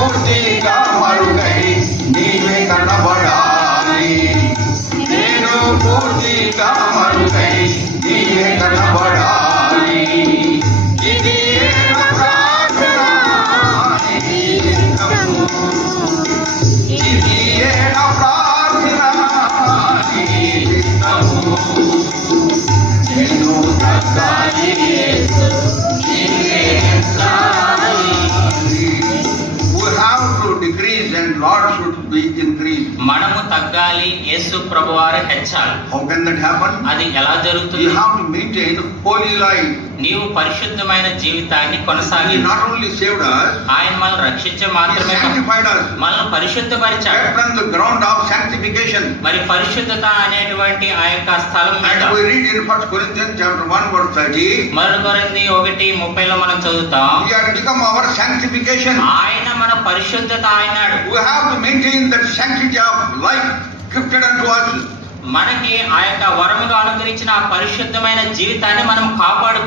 పూర్తిగా మరుగై నీవే కనబడాలి. నేను పూర్తిగా మరుగై నీవే కనబడాలి. ఇది నా ప్రార్థన, నీ చిత్తము. ఇది నా ప్రార్థన, నీ చిత్తము. నేను తగ్గాలి, నీవే ఎక్కాలి. We have to decrease and Lord should be increased. మనము తగ్గాలి, యేసు ప్రభువారు హెచ్చాలి. How can that happen? అది ఎలా జరుగుతుంది? You have to maintain holy life. నీవు పరిశుద్ధమైన జీవితాన్ని He కొనసాగి. not only saved us, ఆయన మనల్ని రక్షించే He మాత్రమే కాదు, sanctified us. మనల్ని పరిశుద్ధపరిచాడు. Kept on the ground of sanctification. మరి పరిశుద్ధత అనేటువంటి ఆ యొక్క స్థలం మీద And we read in 1 Corinthians chapter 1 verse 30. మొదటి కొరింథీ 1:30 మనం చదువుతాం. He had become our sanctification. ఆయన మన పరిశుద్ధత అయినాడు. We have to maintain that sanctity of life gifted unto us. మనకి ఆ యొక్క వరముగా అనుగ్రహించిన ఆ పరిశుద్ధమైన జీవితాన్ని మనం కాపాడుకోవాలి.